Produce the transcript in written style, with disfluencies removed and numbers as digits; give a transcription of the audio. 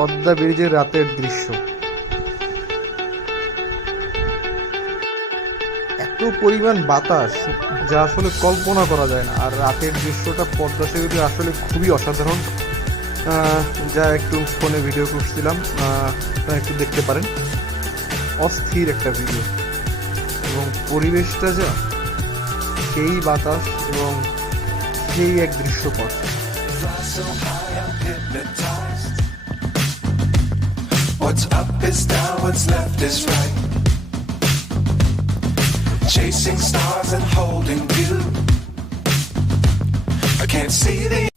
পদ্মা ব্রিজের রাতের দৃশ্য। এত পরিমাণ বাতাস যা আসলে কল্পনা করা যায় না। আর রাতের দৃশ্যটা পদ্মা সেতুতে আসলে খুবই অসাধারণ। যা একটু ফোনে ভিডিও করছিলাম, আপনারা একটু দেখতে পারেন। অস্থির একটা ভিডিও এবং পরিবেশটা যা সেই বাতাস এবং সেই এক দৃশ্যপট। What's up is down, what's left is right. Chasing stars and holding you. I can't see the